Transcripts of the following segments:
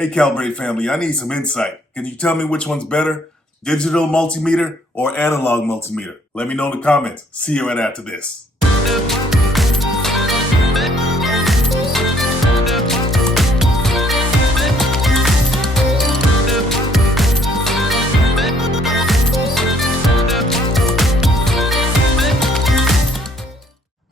Hey Calibrate family, I need some insight. Can you tell me which one's better? Digital multimeter or analog multimeter? Let me know in the comments. See you right after this.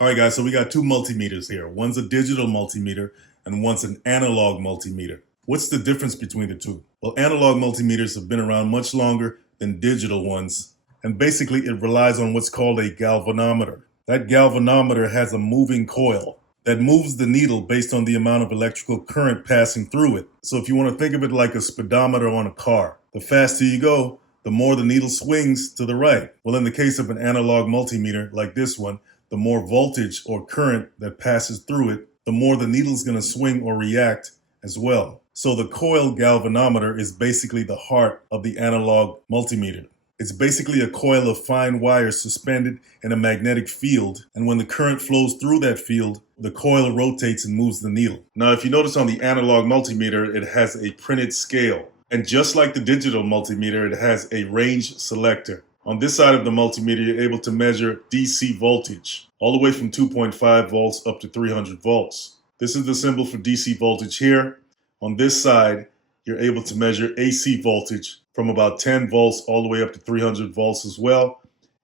All right guys, so we got two multimeters here. One's a digital multimeter and one's an analog multimeter. What's the difference between the two? Well, analog multimeters have been around much longer than digital ones, and basically it relies on what's called a galvanometer. That galvanometer has a moving coil that moves the needle based on the amount of electrical current passing through it. So if you want to think of it like a speedometer on a car, the faster you go, the more the needle swings to the right. Well, in the case of an analog multimeter like this one, the more voltage or current that passes through it, the more the needle's going to swing or react as well. So the coil galvanometer is basically the heart of the analog multimeter. It's basically a coil of fine wires suspended in a magnetic field, and when the current flows through that field, the coil rotates and moves the needle. Now, if you notice on the analog multimeter, it has a printed scale. And just like the digital multimeter, it has a range selector. On this side of the multimeter, you're able to measure DC voltage, all the way from 2.5 volts up to 300 volts. This is the symbol for DC voltage here. On this side, you're able to measure AC voltage from about 10 volts all the way up to 300 volts as well.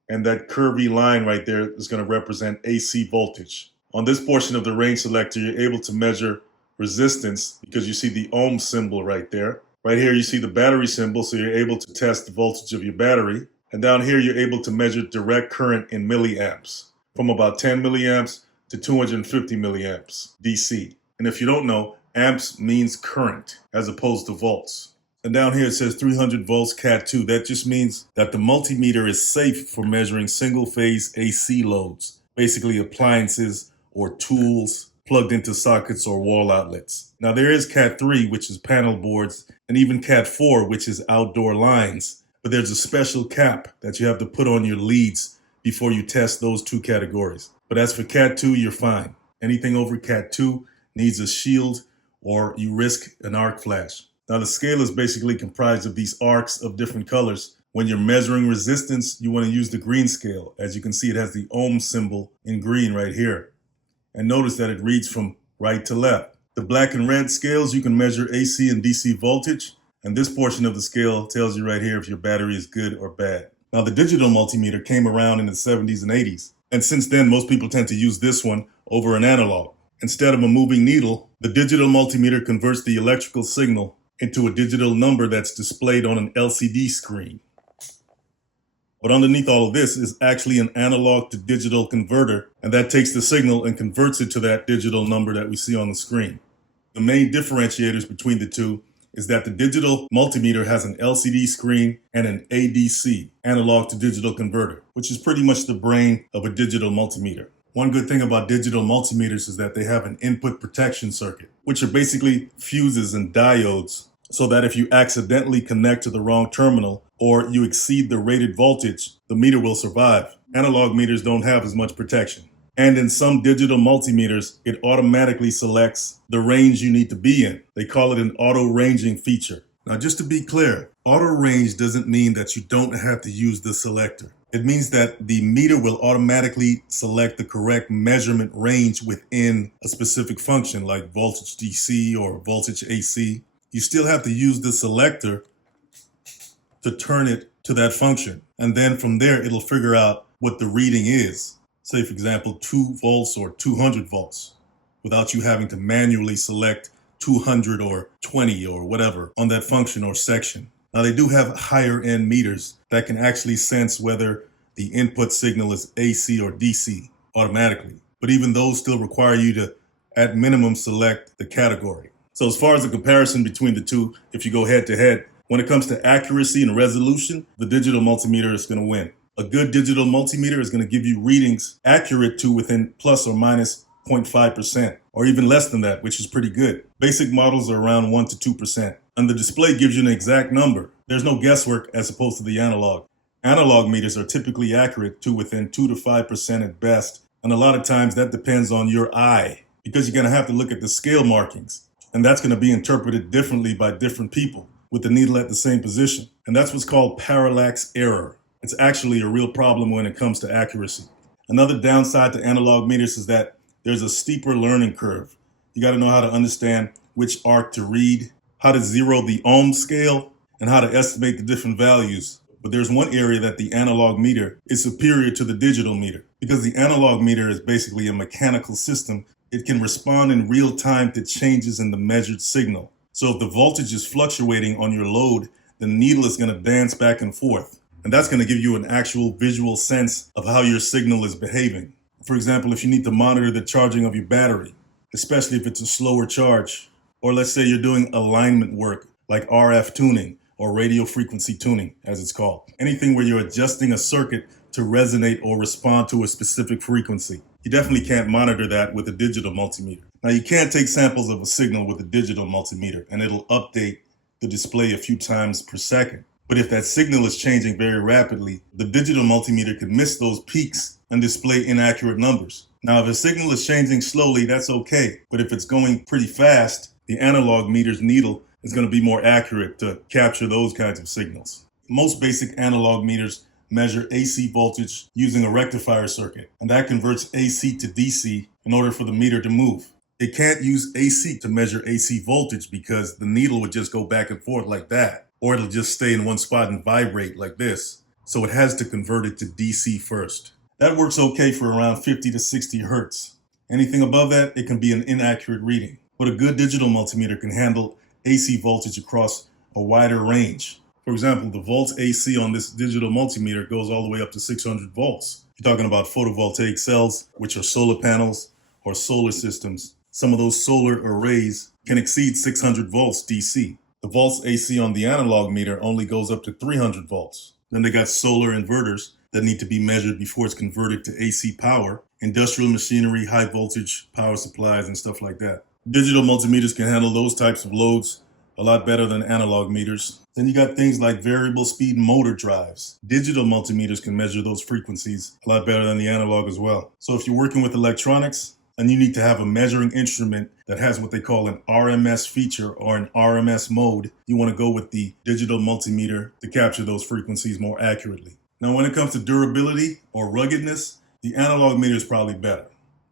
And that curvy line right there is going to represent AC voltage. On this portion of the range selector, you're able to measure resistance because you see the ohm symbol right there. Right here, you see the battery symbol, so you're able to test the voltage of your battery. And down here, you're able to measure direct current in milliamps, from about 10 milliamps to 250 milliamps DC. And if you don't know, amps means current as opposed to volts. And down here it says 300 volts Cat 2. That just means that the multimeter is safe for measuring single-phase AC loads, basically appliances or tools plugged into sockets or wall outlets. Now there is Cat 3, which is panel boards, and even Cat 4, which is outdoor lines. But there's a special cap that you have to put on your leads before you test those two categories. But as for Cat 2, you're fine. Anything over Cat 2 needs a shield or you risk an arc flash. Now the scale is basically comprised of these arcs of different colors. When you're measuring resistance, you want to use the green scale. As you can see, it has the ohm symbol in green right here. And notice that it reads from right to left. The black and red scales, you can measure AC and DC voltage. And this portion of the scale tells you right here if your battery is good or bad. Now, the digital multimeter came around in the 70s and 80s. And since then, most people tend to use this one over an analog. Instead of a moving needle, the digital multimeter converts the electrical signal into a digital number that's displayed on an LCD screen. But underneath all of this is actually an analog to digital converter, and that takes the signal and converts it to that digital number that we see on the screen. The main differentiators between the two is that the digital multimeter has an LCD screen and an ADC, analog to digital converter, which is pretty much the brain of a digital multimeter. One good thing about digital multimeters is that they have an input protection circuit, which are basically fuses and diodes, so that if you accidentally connect to the wrong terminal or you exceed the rated voltage, the meter will survive. Analog meters don't have as much protection. And in some digital multimeters, it automatically selects the range you need to be in. They call it an auto ranging feature. Now, just to be clear, auto range doesn't mean that you don't have to use the selector. It means that the meter will automatically select the correct measurement range within a specific function like voltage DC or voltage AC. You still have to use the selector to turn it to that function. And then from there, it'll figure out what the reading is. Say, for example, 2 volts or 200 volts, without you having to manually select 200 or 20 or whatever on that function or section. Now, they do have higher end meters that can actually sense whether the input signal is AC or DC automatically. But even those still require you to, at minimum, select the category. So as far as the comparison between the two, if you go head to head, when it comes to accuracy and resolution, the digital multimeter is going to win. A good digital multimeter is going to give you readings accurate to within plus or minus 0.5%, or even less than that, which is pretty good. Basic models are around 1 to 2%, and the display gives you an exact number. There's no guesswork as opposed to the analog. Analog meters are typically accurate to within 2 to 5% at best, and a lot of times that depends on your eye, because you're going to have to look at the scale markings. And that's going to be interpreted differently by different people with the needle at the same position. And that's what's called parallax error. It's actually a real problem when it comes to accuracy. Another downside to analog meters is that there's a steeper learning curve. You got to know how to understand which arc to read, how to zero the ohm scale, and how to estimate the different values. But there's one area that the analog meter is superior to the digital meter. Because the analog meter is basically a mechanical system, it can respond in real time to changes in the measured signal. So if the voltage is fluctuating on your load, the needle is going to dance back and forth. And that's going to give you an actual visual sense of how your signal is behaving. For example, if you need to monitor the charging of your battery, especially if it's a slower charge, or let's say you're doing alignment work like RF tuning or radio frequency tuning, as it's called. Anything where you're adjusting a circuit to resonate or respond to a specific frequency. You definitely can't monitor that with a digital multimeter. Now, you can take samples of a signal with a digital multimeter and it'll update the display a few times per second. But if that signal is changing very rapidly, the digital multimeter can miss those peaks and display inaccurate numbers. Now, if a signal is changing slowly, that's okay. But if it's going pretty fast, the analog meter's needle is going to be more accurate to capture those kinds of signals. Most basic analog meters measure AC voltage using a rectifier circuit, and that converts AC to DC in order for the meter to move. It can't use AC to measure AC voltage because the needle would just go back and forth like that, or it'll just stay in one spot and vibrate like this. So it has to convert it to DC first. That works okay for around 50 to 60 hertz. Anything above that, it can be an inaccurate reading. But a good digital multimeter can handle AC voltage across a wider range. For example, the volts AC on this digital multimeter goes all the way up to 600 volts. You're talking about photovoltaic cells, which are solar panels or solar systems. Some of those solar arrays can exceed 600 volts DC. The volts AC on the analog meter only goes up to 300 volts. Then they got solar inverters that need to be measured before it's converted to AC power, industrial machinery, high voltage power supplies, and stuff like that. Digital multimeters can handle those types of loads a lot better than analog meters. Then you got things like variable speed motor drives. Digital multimeters can measure those frequencies a lot better than the analog as well. So if you're working with electronics and you need to have a measuring instrument that has what they call an RMS feature or an RMS mode, you want to go with the digital multimeter to capture those frequencies more accurately. Now, when it comes to durability or ruggedness, the analog meter is probably better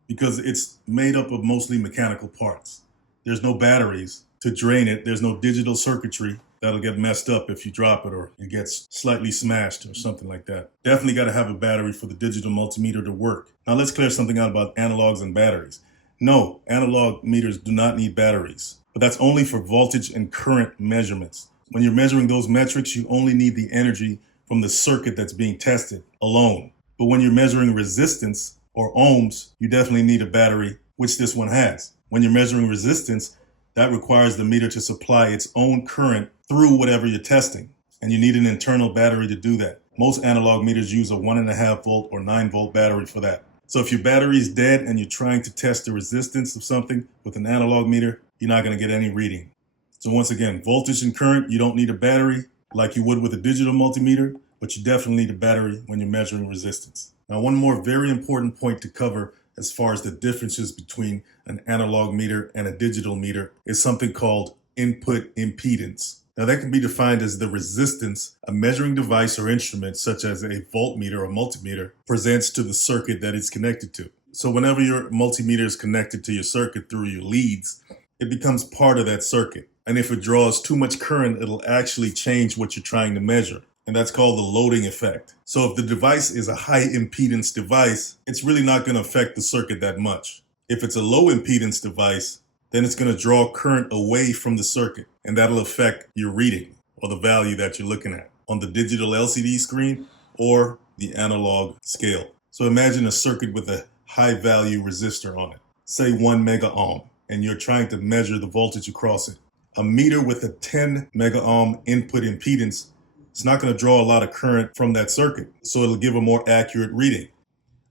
because it's made up of mostly mechanical parts. There's no batteries to drain it. There's no digital circuitry that'll get messed up if you drop it or it gets slightly smashed or something like that. Definitely got to have a battery for the digital multimeter to work. Now let's clear something out about analogs and batteries. No, analog meters do not need batteries, but that's only for voltage and current measurements. When you're measuring those metrics, you only need the energy from the circuit that's being tested alone. But when you're measuring resistance or ohms, you definitely need a battery, which this one has. When you're measuring resistance, that requires the meter to supply its own current through whatever you're testing. And you need an internal battery to do that. Most analog meters use a 1.5 volt or 9 volt battery for that. So if your battery is dead and you're trying to test the resistance of something with an analog meter, you're not going to get any reading. So once again, voltage and current, you don't need a battery like you would with a digital multimeter, but you definitely need a battery when you're measuring resistance. Now, one more very important point to cover as far as the differences between an analog meter and a digital meter is something called input impedance. Now, that can be defined as the resistance a measuring device or instrument, such as a voltmeter or multimeter, presents to the circuit that it's connected to. So whenever your multimeter is connected to your circuit through your leads, it becomes part of that circuit. And if it draws too much current, it'll actually change what you're trying to measure. And that's called the loading effect. So if the device is a high impedance device, it's really not going to affect the circuit that much. If it's a low impedance device, then it's going to draw current away from the circuit, and that'll affect your reading or the value that you're looking at on the digital LCD screen or the analog scale. So imagine a circuit with a high value resistor on it, say 1 mega ohm, and you're trying to measure the voltage across it. A meter with a 10 mega ohm input impedance, it's not going to draw a lot of current from that circuit, so it'll give a more accurate reading.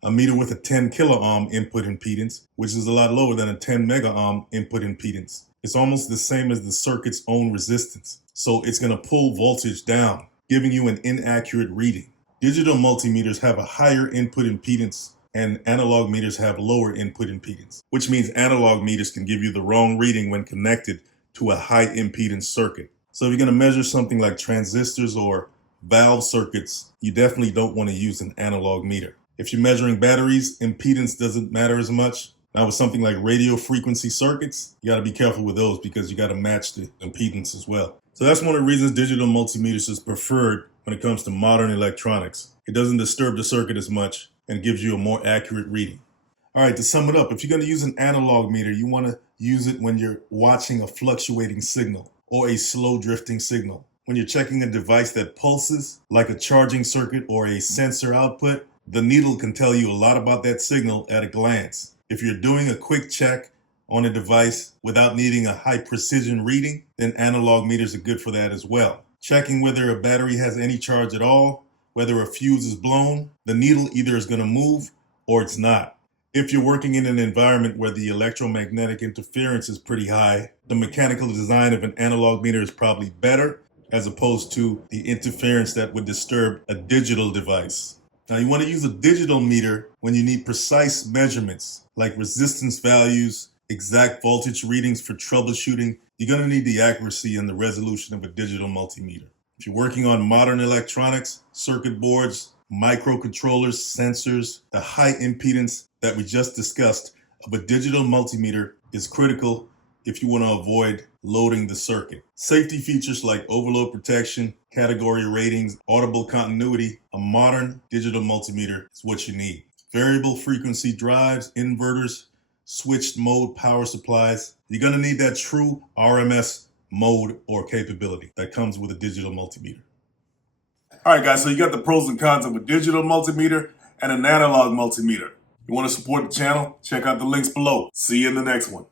A meter with a 10 kilo ohm input impedance, which is a lot lower than a 10 mega ohm input impedance. It's almost the same as the circuit's own resistance, so it's going to pull voltage down, giving you an inaccurate reading. Digital multimeters have a higher input impedance and analog meters have lower input impedance, which means analog meters can give you the wrong reading when connected to a high impedance circuit. So if you're going to measure something like transistors or valve circuits, you definitely don't want to use an analog meter. If you're measuring batteries, impedance doesn't matter as much. Now with something like radio frequency circuits, you got to be careful with those because you got to match the impedance as well. So that's one of the reasons digital multimeters is preferred when it comes to modern electronics. It doesn't disturb the circuit as much and gives you a more accurate reading. All right, to sum it up, if you're going to use an analog meter, you want to use it when you're watching a fluctuating signal or a slow drifting signal. When you're checking a device that pulses, like a charging circuit or a sensor output, the needle can tell you a lot about that signal at a glance. If you're doing a quick check on a device without needing a high precision reading, then analog meters are good for that as well. Checking whether a battery has any charge at all, whether a fuse is blown, the needle either is going to move or it's not. If you're working in an environment where the electromagnetic interference is pretty high, the mechanical design of an analog meter is probably better as opposed to the interference that would disturb a digital device. Now you want to use a digital meter when you need precise measurements like resistance values, exact voltage readings for troubleshooting. You're going to need the accuracy and the resolution of a digital multimeter. If you're working on modern electronics, circuit boards, microcontrollers, sensors, the high impedance that we just discussed of a digital multimeter is critical if you want to avoid loading the circuit. Safety features like overload protection, category ratings, audible continuity, a modern digital multimeter is what you need. Variable frequency drives, inverters, switched mode power supplies. You're going to need that true RMS mode or capability that comes with a digital multimeter. All right, guys, so you got the pros and cons of a digital multimeter and an analog multimeter. You want to support the channel? Check out the links below. See you in the next one.